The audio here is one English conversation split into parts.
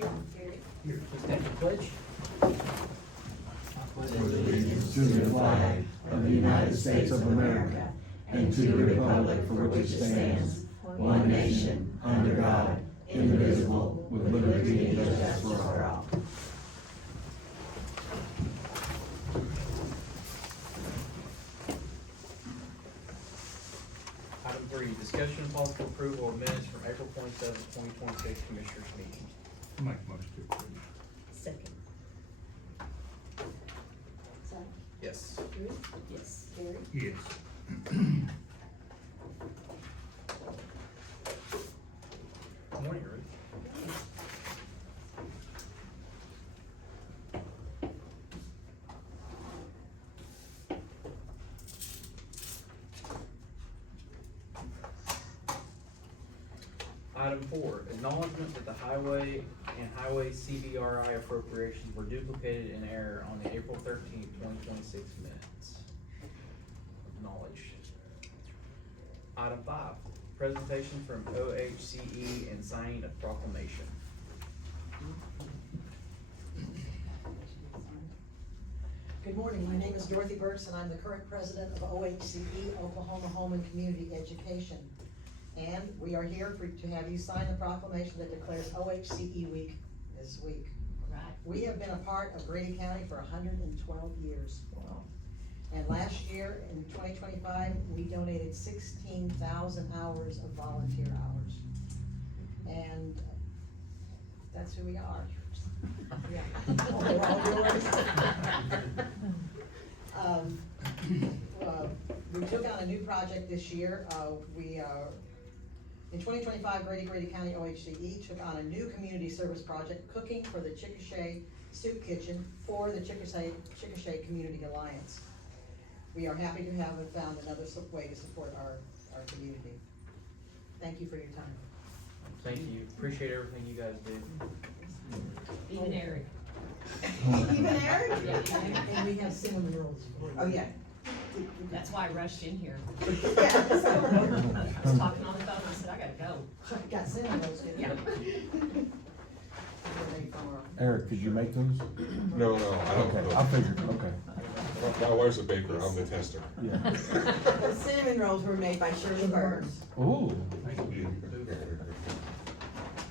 Here. Gary. Here, please stand for pledge. Allegiance to the flag of the United States of America and to the republic for which it stands, one nation, under God, indivisible, with liberty and justice for all. Item 3, discussion and possible approval of minutes from April 27th, 2026 Commissioners meeting. Make a motion to approve. Second. Zach. Yes. Ruth. Yes. Gary. Yes. Good morning, Ruth. Item 4, acknowledgement that the highway and highway CVRI appropriations were duplicated in error on the April 13th, 2026 minutes. Acknowledged. Item 5, presentation from OHCE and signing of proclamation. Good morning, my name is Dorothy Burks and I'm the current president of OHCE, Oklahoma Home and Community Education. And we are here to have you sign the proclamation that declares OHCE Week this week. Right. We have been a part of Grady County for 112 years. Wow. And last year, in 2025, we donated 16,000 hours of volunteer hours. And that's who we are. Yeah. They're all yours. We took on a new project this year. In 2025, Grady County OHCE took on a new community service project, cooking for the Chickasha Soup Kitchen for the Chickasha Community Alliance. We are happy to have found another way to support our community. Thank you for your time. Thank you. Appreciate everything you guys do. Even Eric. Even Eric? And we have cinnamon rolls for you. Oh, yeah. That's why I rushed in here. Yeah. I was talking on the phone, I said, I gotta go. Got cinnamon rolls, didn't you? Yeah. Eric, could you make those? No, I don't. Okay, I figured, okay. My wife's a baker, I'm the tester. Yeah. The cinnamon rolls were made by Shirley Burns. Ooh.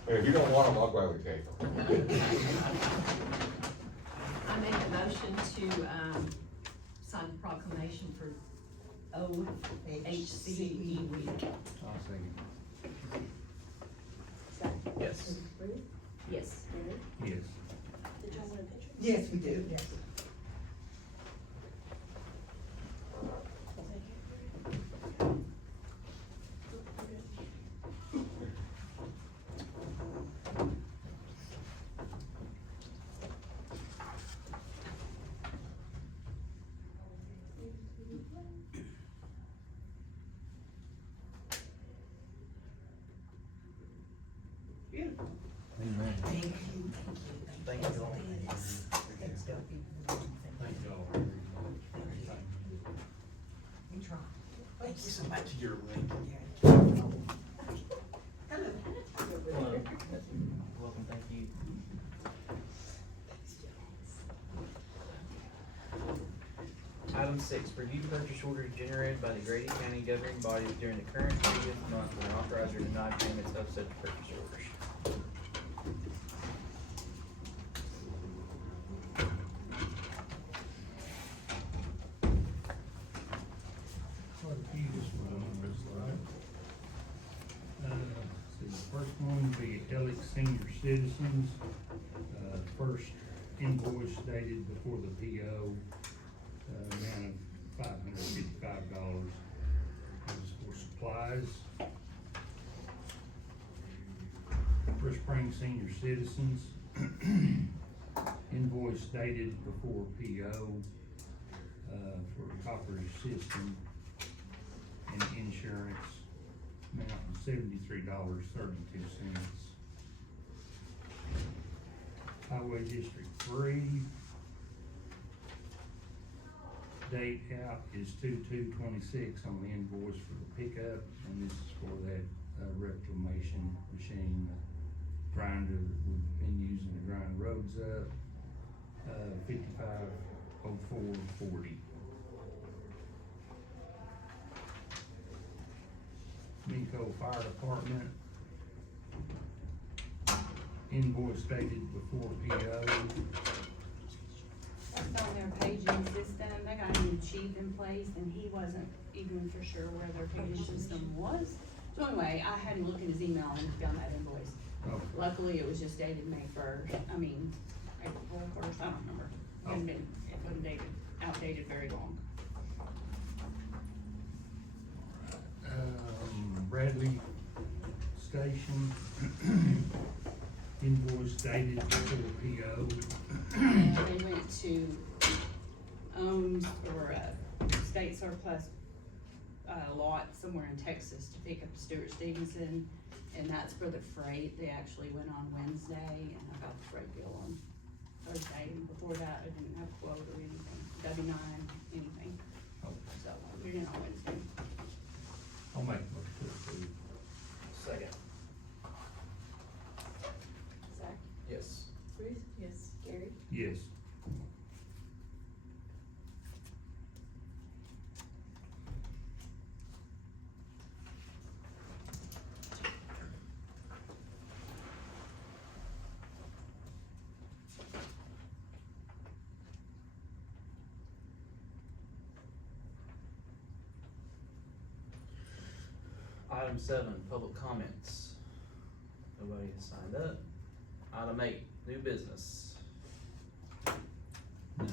And if you don't want them, I'll gladly take them. I make a motion to, sign the proclamation for OHCE Week. I'll second. Zach. Yes. Ruth. Yes. Gary. Yes. Did y'all want a picture? Yes, we do. Yes. Amen. Thank you. Thank you all. Thank y'all. We try. Thank you so much. Your link. Hello. Welcome, thank you. Item 6, review purchase orders generated by the Grady County governing bodies during the current previous month and authorize or deny payments of such purchase orders. Quite a few this one on this slide. See, the first one would be Alex Senior Citizens. First invoice dated before the PO, amount of $555. It was for supplies. First Spring Senior Citizens, invoice dated before PO, for a copper system and insurance, amount of $73.32. Highway District 3, date out is 2/2/26 on the invoice for the pickup, and this is for that reclamation machine grinder that we've been using to grind roads up, 550440. Minco Fire Department, invoice dated before PO. That's on their paging system, they got a new chief in place, and he wasn't even for sure where their paging system was. So anyway, I had him look in his email and found that invoice. Oh, Luckily, it was just dated May first, April first, I don't remember. It hadn't been, it wasn't outdated very long. Bradley Station, invoice dated before PO. And they went to owned or state surplus lot somewhere in Texas to pick up Stuart Stevenson, and that's for the freight. They actually went on Wednesday, and I got the freight bill on Thursday, and before that, I didn't have a quote or anything, W-9, anything. Oh. So, we're in on Wednesday. I'll make a motion to approve. Second. Zach? Yes. Ruth? Yes. Gary? Yes. Item 7, public comments. Nobody has signed up. Item 8, new business. No.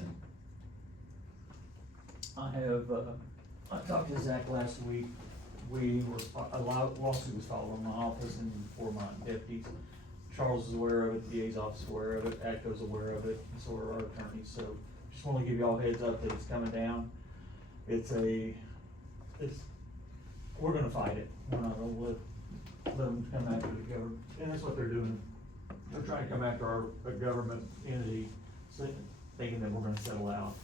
I talked to Zach last week. A lawsuit was filed on my office and for my deputies. Charles is aware of it, the DA's office is aware of it, ACTO's aware of it, and so are our attorneys, so just wanna give y'all a heads up that it's coming down. We're gonna fight it, we're not gonna let them come after the government, and that's what they're doing. They're trying to come after a government entity, thinking that we're gonna settle out.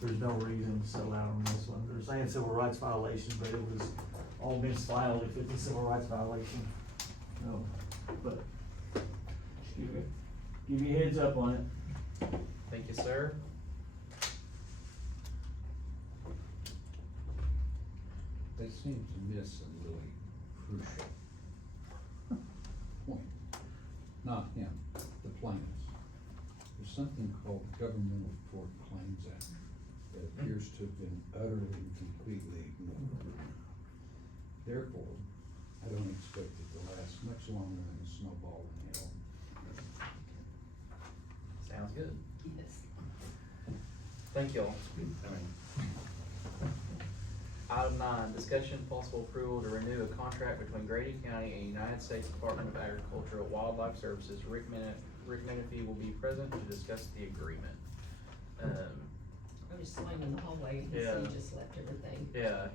There's no reason to settle out on this one. They're saying civil rights violation, but it was all misfiled if it's a civil rights violation. No, but just give you a heads up on it. Thank you, sir. They seem to miss a really crucial point. Not him, the plaintiffs. There's something called the Governmental Tort Claims Act that appears to have been utterly and completely ignored. Therefore, I don't expect it to last much longer than a snowball in hell. Sounds good. Yes. Thank y'all. Item 9, discussion possible approval to renew a contract between Grady County and United States Department of Agriculture and Wildlife Services. Rick Menefee will be present to discuss the agreement. I was just laying in the hallway, and Yeah. he just left everything. Yeah, I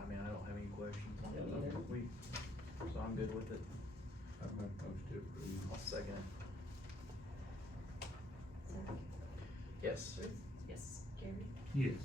don't have any questions. I don't either. So I'm good with it. I make a motion to approve. I'll second it. Zach? Yes. Ruth? Yes. Gary? Yes.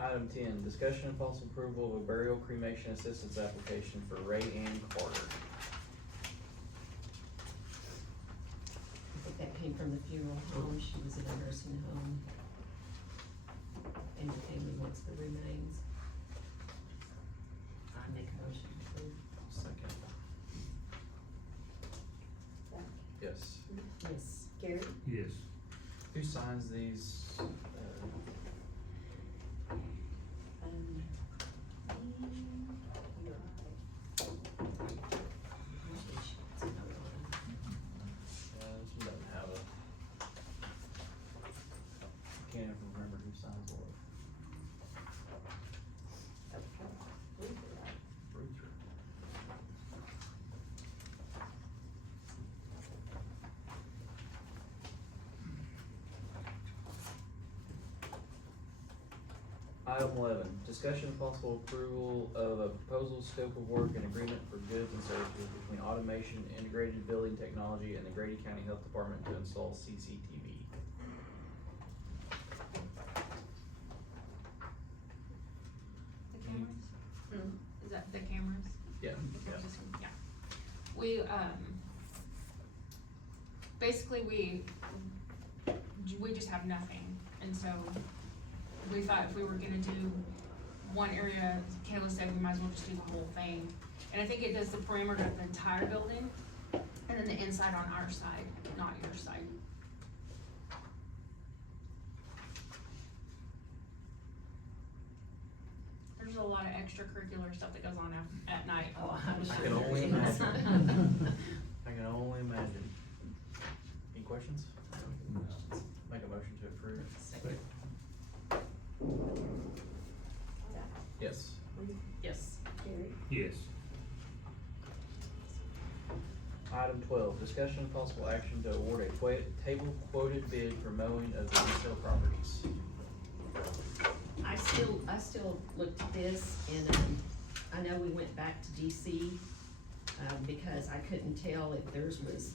Item 10, discussion and possible approval of a burial cremation assistance application for Ray Ann Carter. I think that came from the funeral home, she was in a nursing home. And the family wants the remains. I make a motion to approve. Second. Zach? Yes. Yes. Gary? Yes. Who signs these? Usually she puts a note on it. This one doesn't have a. I can't even remember who signs what. Ruth, right? Ruther. Item 11, discussion and possible approval of a proposal, scope of work, and agreement for goods and services between Automation Integrated Building Technology and the Grady County Health Department to install CCTV. The cameras? Is that the cameras? Yeah, Yeah. We, basically, we just have nothing, and so we thought if we were gonna do one area, Kayla said we might as well just do the whole thing. And I think it does the perimeter of the entire building, and then the inside on our side, not your side. There's a lot of extracurricular stuff that goes on at night. Oh, I'm I sure. can only there is. imagine. I can only imagine. Any questions? Make a motion to approve. Second. Yes. Yes. Yes. Item 12, discussion and possible action to award a table quoted bid for mowing of the resale properties. I still looked at this and, I know we went back to DC, because I couldn't tell if theirs was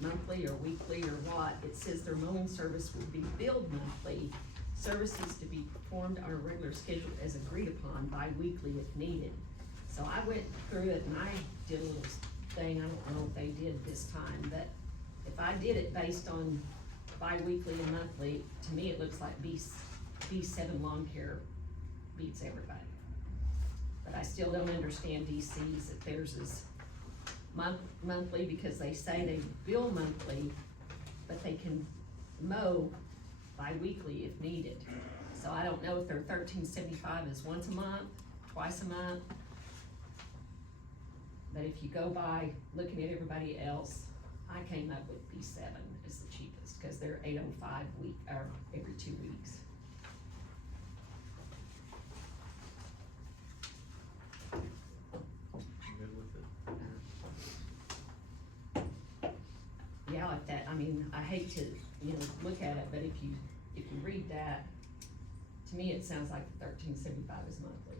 monthly or weekly or what. It says their mowing service will be billed monthly, services to be performed on a regular schedule as agreed upon bi-weekly if needed. So I went through it and I did a little thing, I don't know if they did this time, but if I did it based on bi-weekly and monthly, to me it looks like B7 Lawn Care beats everybody. But I still don't understand DC's, that theirs is monthly, because they say they bill monthly, but they can mow bi-weekly if needed. So I don't know if their $13.75 is once a month, twice a month. But if you go by looking at everybody else, I came up with B7 as the cheapest, cause they're $8.05 week, or every 2 weeks. You good with it? Yeah, like that, I mean, I hate to, look at it, but if you read that, to me, it sounds like the $13.75 is monthly.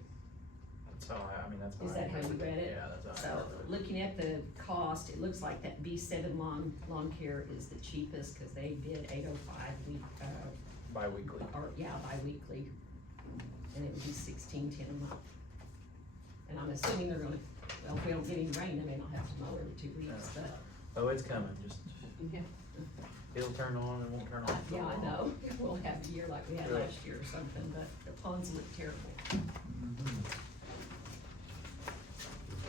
That's how that's how Is that how you read it? Yeah, that's how I So, read it. looking at the cost, it looks like that B7 lawn care is the cheapest, cause they bid $8.05 week, Bi-weekly. or, yeah, bi-weekly. And it would be $16.10 a month. And I'm assuming they're gonna, well, if we don't get any rain, they may not have to mow every 2 weeks, but, Oh, it's coming, just, yeah. it'll turn on and won't turn off. for a Yeah, I while. know, we'll have a year like we had Right. last year or something, but the ponds look terrible.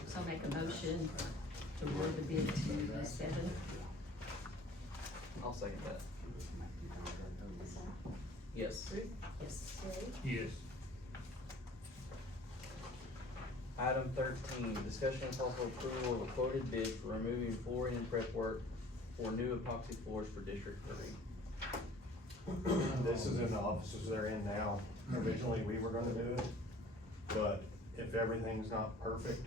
So I'll make a motion to award the bid to B7. I'll second that. Yes. Yes. Yes. Item 13, discussion and possible approval of a quoted bid for removing flooring and prep work for new epoxy floors for District 3. This is in the offices they're in now. Originally, we were gonna do it, but if everything's not perfect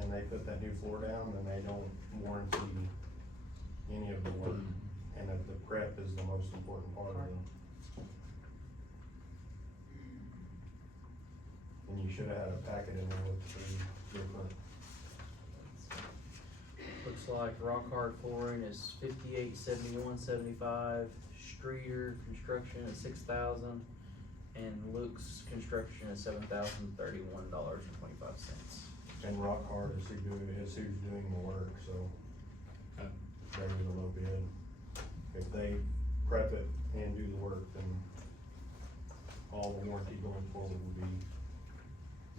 and they put that new floor down, then they don't warranty any of the work. And if the prep is the most important part of it. And you should have had a packet in there with 3 different. Looks like rock hard flooring is $58.71.75, Streeter Construction is $6,000, and Luke's Construction is $7,031.25. And Rock Hard is who's doing the work, so they're the low bid. If they prep it and do the work, then all the warranty going forward will be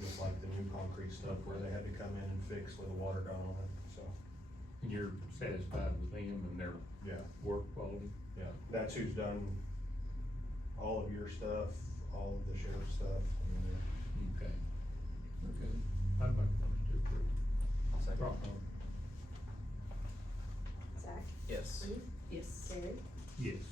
just like the new concrete stuff where they had to come in and fix with a water gun on it, so, And you're satisfied with them and their yeah, work quality? yeah. That's who's done all of your stuff, all of the sheriff's stuff, I mean, Okay. Okay. I'd like to approve. Second. Rock on. Zach? Yes. Ruth? Yes. Gary? Yes.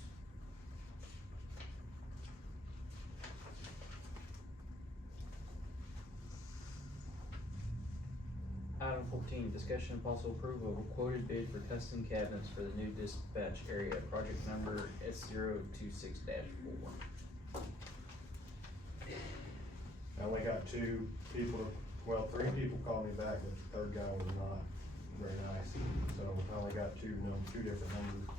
Item 14, discussion and possible approval of a quoted bid for custom cabinets for the new dispatch area, project number S026-4. only got two people, well, three people called me back, but the third guy was not very nice. So I only got two different numbers.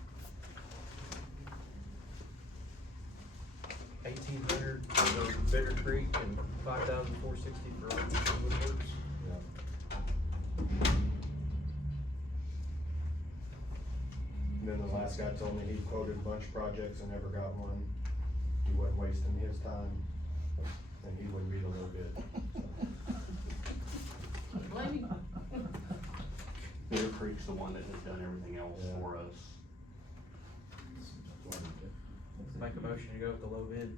1,800 for Bitter Creek and 5,460 for Woodworks. Yeah. And then the last guy told me he quoted a bunch of projects and never got one. He wasn't wasting his time, and he wouldn't beat a little bit. Blame you. Bitter Creek's the one that has done everything else Yeah. for us. Make a motion to go with the low bid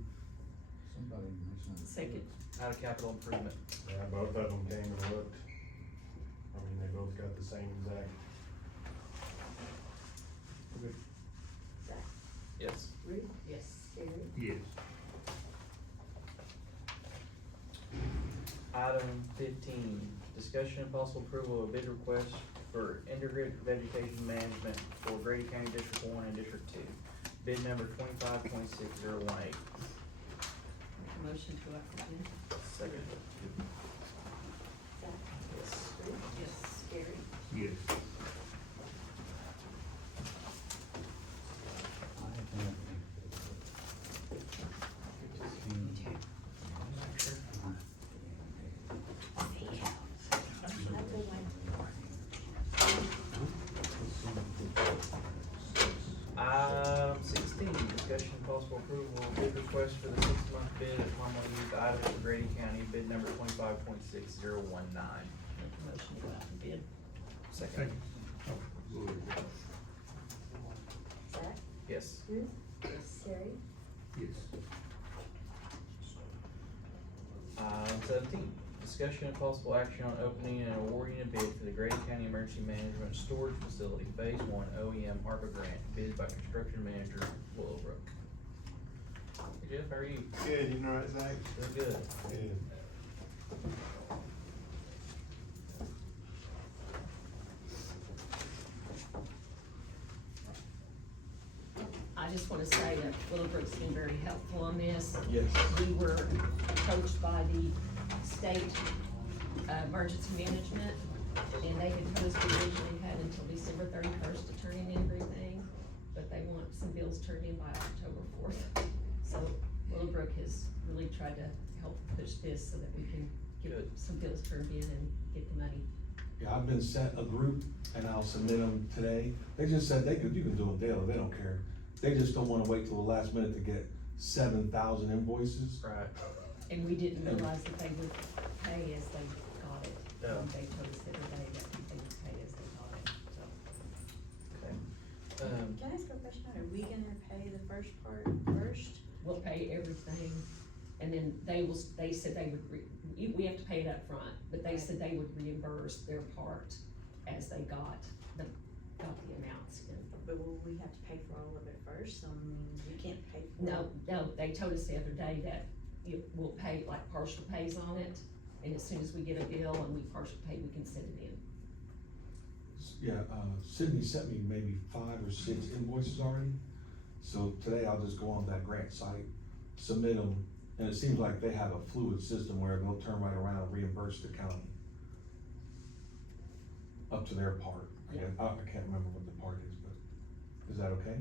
Somebody mentioned. Second. out of capital improvement. Yeah, both of them came and looked. I mean, they both got the same exact. Yes. Ruth? Yes. Gary? Yes. Item 15, discussion and possible approval of bid request for integrated vegetation management for Grady County District 1 and District 2. Bid number 2526018. Motion to approve. Second. Zach? Yes. Ruth? Yes. Gary? Yes. Item 16, discussion and possible approval of bid request for the 6-month bid at Palmetto Youth items for Grady County, bid number 25.6019. Make a motion to go out to bid. Second. Second. Oh, go ahead. Zach? Yes. Ruth? Yes. Gary? Yes. Item 17, discussion and possible action on opening and awarding a bid for the Grady County Emergency Management Storage Facility Phase 1 OEM ARPA grant, bid by construction manager Willowbrook. Hey Jeff, how are you? Good, you know that, Zach? Very good. Good. I just wanna say that Willowbrook's been very helpful on this. Yes. We were approached by the state emergency management, and they had told us we originally had until December 31st to turn in everything, but they want some bills turned in by October 4th. So Willowbrook has really tried to help push this so that we can get Good. some bills turned in and get the money. Yeah, I've been sent a group and I'll submit them today. They just said you can do them daily, they don't care. They just don't wanna wait till the last minute to get 7,000 invoices. Right. And we didn't realize that they would pay as they got it. Yeah. They told us the other day that they would pay as they got it, so. Okay. Can I ask a question? Are we gonna pay the first part first? We'll pay everything, and then they said they would, we have to pay it up front, but they said they would reimburse their part as they got the amounts in. But will we have to pay for all of it first? I mean, we can't pay for. No, they told us the other day that we'll pay, like partial pays on it, and as soon as we get a bill and we partial pay, we can send it in. Yeah, Sydney sent me maybe 5 or 6 invoices already. So today I'll just go on that grant site, submit them, and it seems like they have a fluid system where they'll turn right around and reimburse the county. Up to their part. I can't remember what the part is, but is that okay?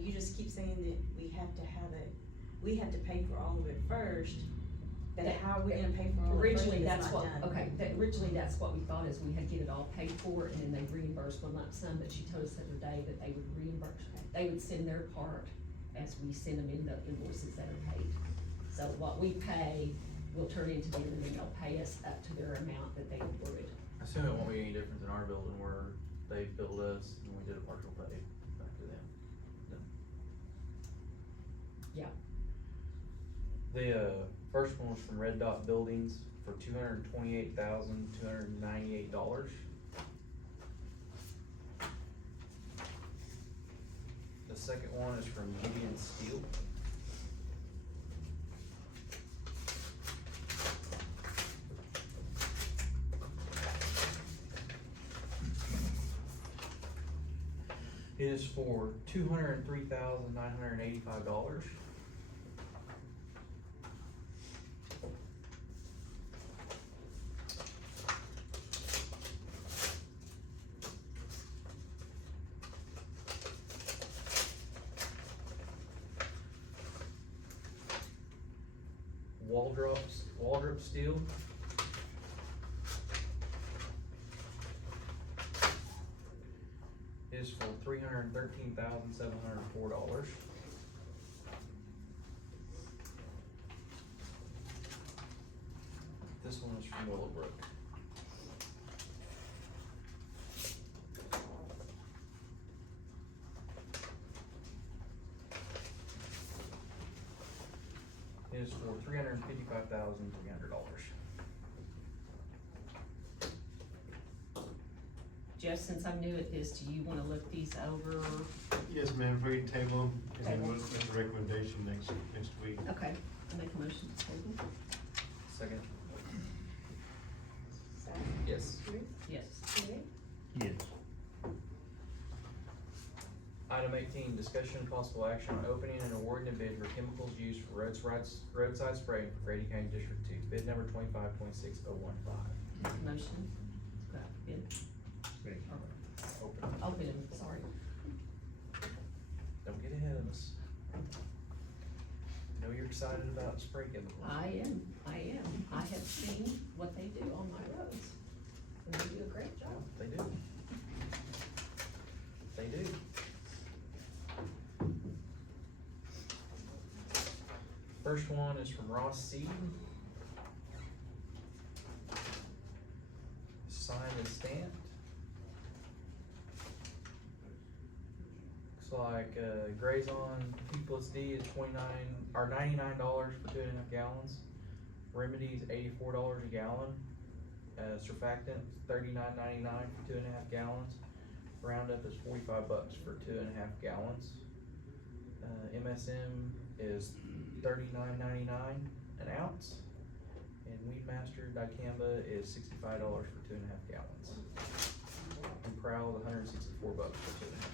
You just keep saying that we have to pay for all of it first, but how are we gonna pay for all of it first if Originally, it's that's not what, done? okay, originally, that's what we thought, is we had to get it all paid for, and then they reimbursed one lump sum, but she told us the other day that they would reimburse, they would send their part as we send them in the invoices that are paid. So what we pay, we'll turn into them, and then they'll pay us up to their amount that they awarded. I assume it won't be any different than our building where they billed us and we did a partial pay back to them. Yeah. The first one was from Red Dot Buildings for $228,298. The second one is from Gideon Steel. It is for $203,985. Waldrop Steel. Is for $313,704. This one is from Willowbrook. Is for $355,300. Jeff, since I'm new at this, do you wanna look these over? Yes, ma'am, if we can table them, and then Table. we'll make a recommendation next week. Okay, I make a motion to table. Second. Zach? Yes. Ruth? Yes. Gary? Yes. Item 18, discussion and possible action on opening and awarding a bid for chemicals used for roadside spraying for Grady County District 2, bid number 2526015. Make a motion. Go out for bid. Second. Open. Open them, sorry. Don't get ahead of us. Know you're excited about spray chemicals. I am. I have seen what they do on my roads. And they do a great job. They do. They do. First one is from Ross Seed. Signed and stamped. Looks like, Grazon P plus D is $99 for 2.5 gallons. Remedy's $84 a gallon. Surfactant, $39.99 for 2.5 gallons. Roundup is $45 for 2.5 gallons. MSM is $39.99 an ounce. And Weedmaster Dicamba is $65 for 2.5 gallons. And Prowl is $164 for 2.5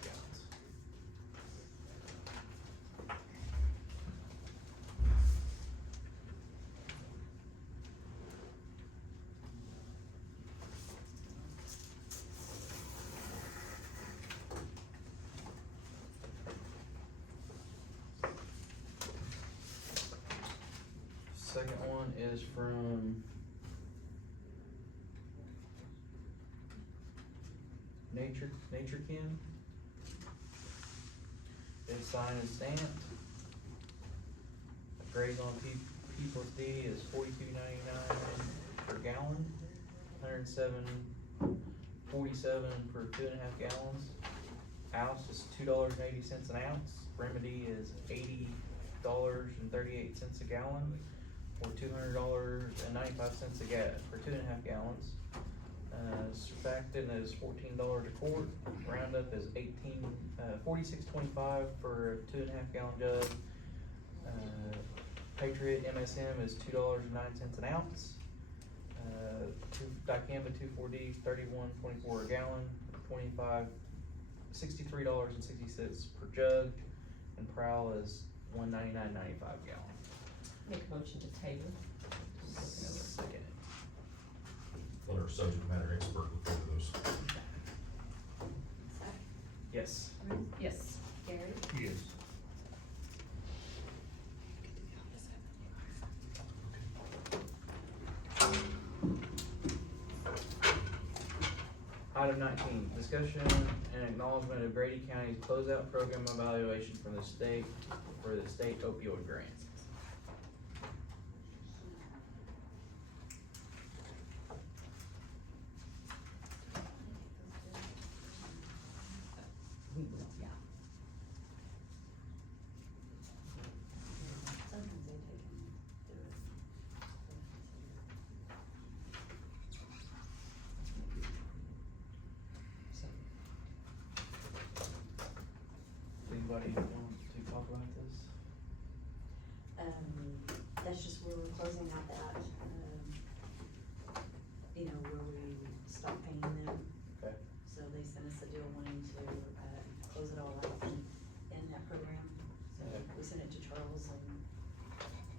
gallons. Second one is from NatureKin. It's signed and stamped. Grades on P plus D is $42.99 per gallon, $107.47 for 2.5 gallons. Ounce is $2.80 an ounce. Remedy is $80.38 a gallon, or $200.95 for 2.5 gallons. Surfactant is $14 a quart. Roundup is $46.25 for a 2.5 gallon jug. Patriot MSM is $2.09 an ounce. Dicamba 2,4-D, $31.24 a gallon, $63.60 per jug, and Prowl is $199.95 a gallon. Make a motion to table. Second. Let our subject matter expert look over those. Zach? Yes. Ruth? Yes. Gary? Yes. Item 19, discussion and acknowledgement of Grady County's closeout program evaluation from the state for the state opioid grant. We will, yeah. Sometimes they take and do it. So, Anybody want to talk about this? That's just where we're closing out that, where we stop paying them. Okay. So they sent us a deal wanting to, close it all out in that program. So Okay. we sent it to Charles and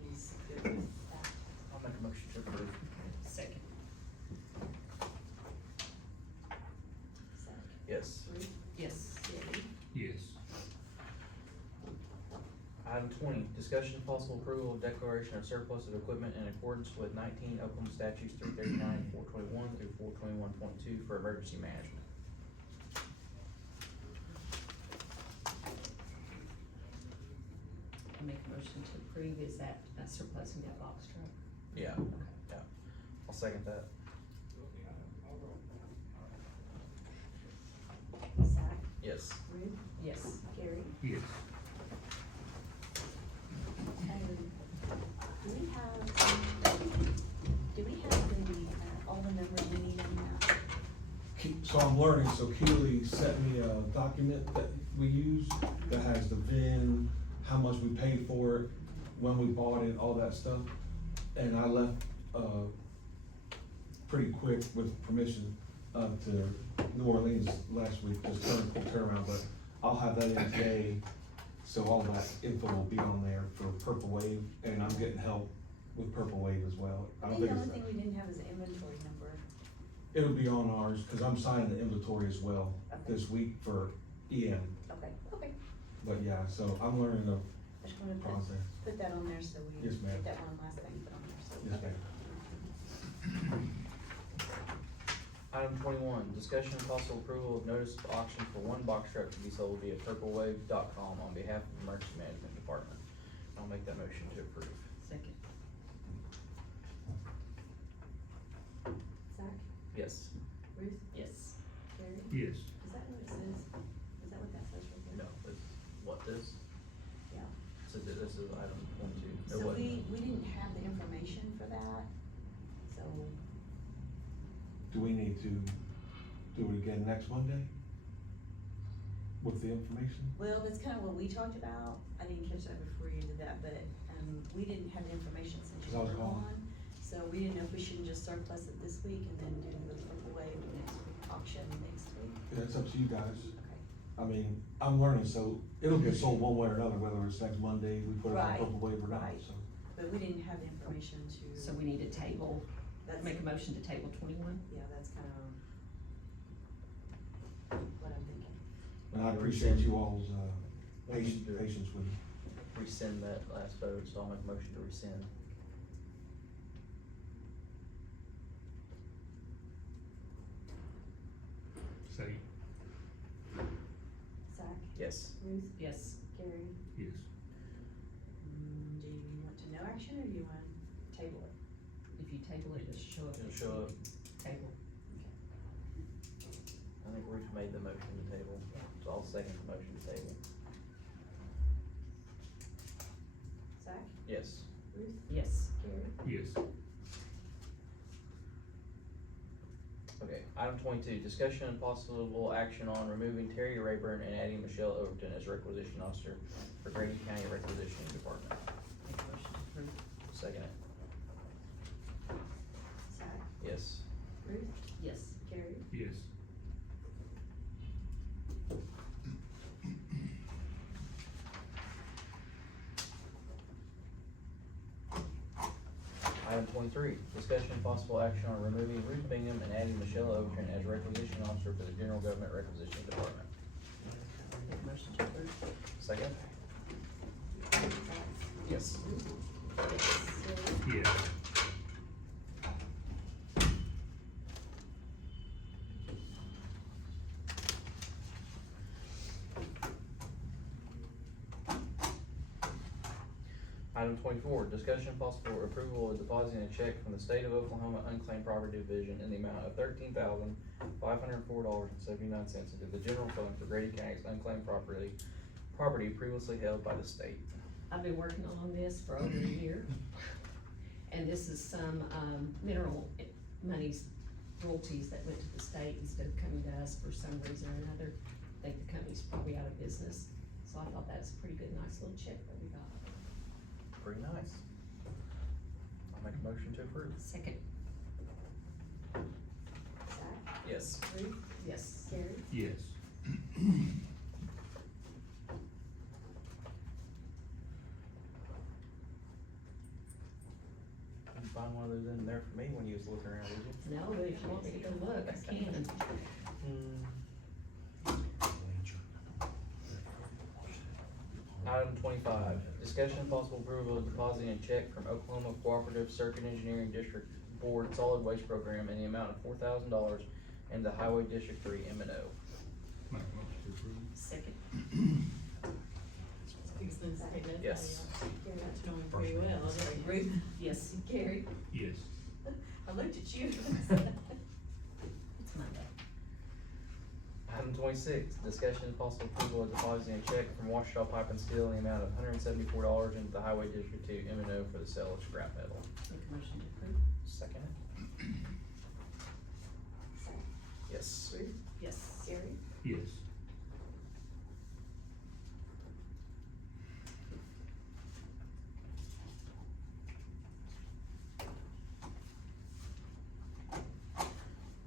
he's good with that. I'll make a motion to approve. second. Zach? Yes. Ruth? Yes. Gary? Yes. Item 20, discussion and possible approval of declaration of surplus of equipment in accordance with 19 Oklahoma statutes 339, 421 through 421.2 for emergency management. I make a motion to approve, is that surplusing that box truck? Yeah, yeah. I'll second that. Zach, Yes. Ruth, Yes. Gary, Yes. do we have all the numbers we need on that? So I'm learning, so Keely sent me a document that we use that has the VIN, how much we paid for it, when we bought it, all that stuff. And I left, pretty quick with permission, to New Orleans last week, just turn around, but I'll have that in today. So all that info will be on there for Purple Wave, and I'm getting help with Purple Wave as well. I don't think the it's only thing we didn't have is an inventory number. It'll be on ours, cause I'm signing the inventory as well Okay. this week for EM. Okay. But yeah, so I'm learning the I just wanna process. put that on there so we Yes, ma'am. get that one last thing put on there, so. Yes, okay. ma'am. Item 21, discussion and possible approval of notice of auction for one box truck to be sold via purplewave.com on behalf of the Emergency Management Department. I'll make that motion to approve. Second. Zach, Yes. Ruth, Yes. Gary, Yes. is that what it says? Is that what that says right there? No, this, what this? Yeah. So this is item 22. It So wasn't- we didn't have the information for that, so, Do we need to do it again next Monday? With the information? well, that's kinda what we talked about. I didn't catch that before you did that, but, we didn't have the information since you 'Cause I was were gone. on. So we didn't know if we shouldn't just surplus it this week and then do the Purple Wave next week, auction next week. Yeah, it's up to you guys. Okay. I mean, I'm learning, so it'll get sold one way or another, whether it's next Monday, we put it on Right, Purple Wave or not, right. so. But we didn't have the information to. So we need a table, That's, make a motion to table 21? yeah, that's kind of what I'm thinking. And I appreciate you all's, We need to patience with me. rescind that last vote, so I'll make a motion to rescind. Say Zach, Yes. Ruth, Yes. Gary, yes. do you want to no action or do you want to table it? If you table it, it'll show up. It'll show up. Table. I think Ruth made the motion to table, so I'll second the motion to table. Zach, Yes. Ruth, Yes. Gary, Yes. Okay, item 22, discussion and possible action on removing Terry Rayburn and adding Michelle Overton as requisition officer for Grady County Requisitioning Department. Make a motion to approve. Second it. Zach, Yes. Ruth, Yes. Gary, Yes. Item 23, discussion and possible action on removing Ruth Bingham and adding Michelle Overton as requisition officer for the General Government Requisitioning Department. Make a motion to approve. Second? Zach, Yes. Ruth, Yes. Gary, Yes. Item 24, discussion and possible approval of depositing a check from the State of Oklahoma Unclaimed Property Division in the amount of $13,504.79 into the general fund for Grady County's unclaimed property previously held by the state. I've been working on this for over a year. And this is some, mineral monies, royalties that went to the state instead of coming to us for some reason or another. I think the company's probably out of business, so I thought that's a pretty good, nice little check that we got. Pretty nice. I'll make a motion to approve. Second. Zach, Yes. Ruth, Yes. Gary, Yes. Can you find one of those in there for me when you was looking around, did you? No, but if you want me to go look, I can. Item 25, discussion and possible approval of depositing a check from Oklahoma Cooperative Circuit Engineering District Board Solid Waste Program in the amount of $4,000 into Highway District 3 M&O. Make a motion to approve. Second. Yes. Gary, got to know him pretty well, didn't you? Ruth? Yes. Gary? Yes. I looked at you. It's Monday. Item 26, discussion and possible approval of depositing a check from Washita Pipe and Steel in the amount of $174 into the Highway District 2 M&O for the sale of scrap metal. Make a motion to approve. Second. Yes. Ruth? Yes. Gary? Yes.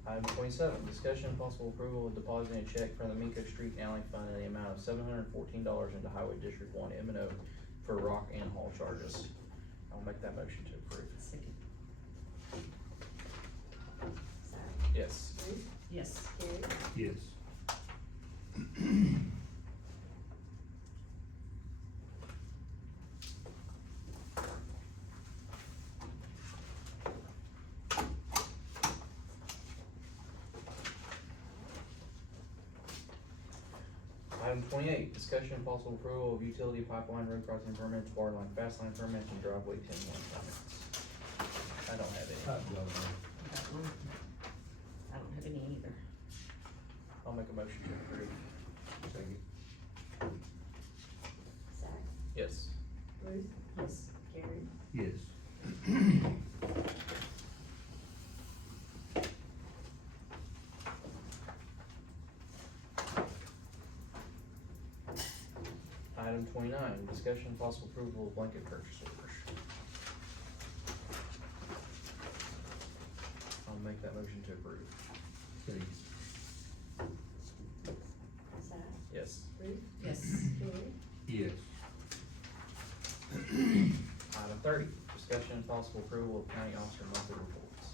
Item 27, discussion and possible approval of depositing a check from the Miko Street Alley Fund in the amount of $714 into Highway District 1 M&O for rock and haul charges. I'll make that motion to approve. Second. Zach? Yes. Ruth? Yes. Gary? Yes. Item 28, discussion and possible approval of utility pipeline road crossing permits, water line fast line permits, and driveway 10-1 permits. I don't have any. Got one. I don't have any either. I'll make a motion to approve. Second. Zach? Yes. Ruth? Yes. Gary? Yes. Item 29, discussion and possible approval of blanket purchase orders. I'll make that motion to approve. Second. Zach? Yes. Ruth? Yes. Gary? Yes. Item 30, discussion and possible approval of county officer monthly reports.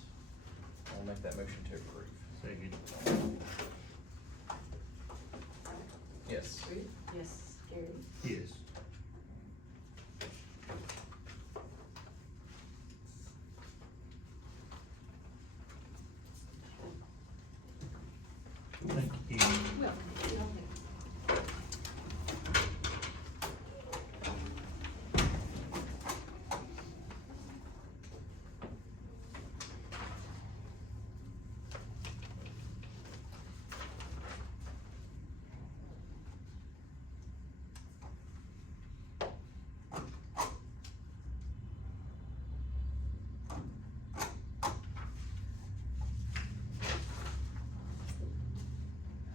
I'll make that motion to approve. Second. Yes. Ruth? Yes. Gary? Yes. Thank you. Well,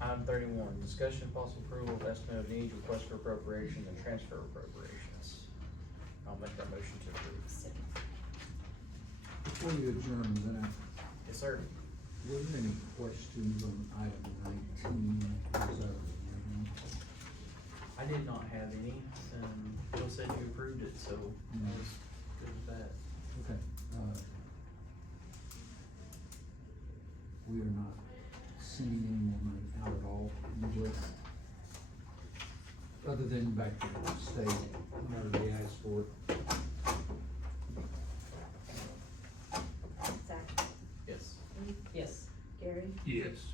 Item 31, discussion and possible approval of estimate of needs, request for appropriation, and transfer appropriations. I'll make that motion to approve. second. Before you adjourn, Zach, Yes, sir. were there any questions on item 19? Was that a hearing? I did not have any. Bill said you approved it, so I was good with that. Okay, we are not sending any more money out at all, just, other than back to the state, whenever they ask for it. Zach? Yes. Ruth? Yes. Gary? Yes.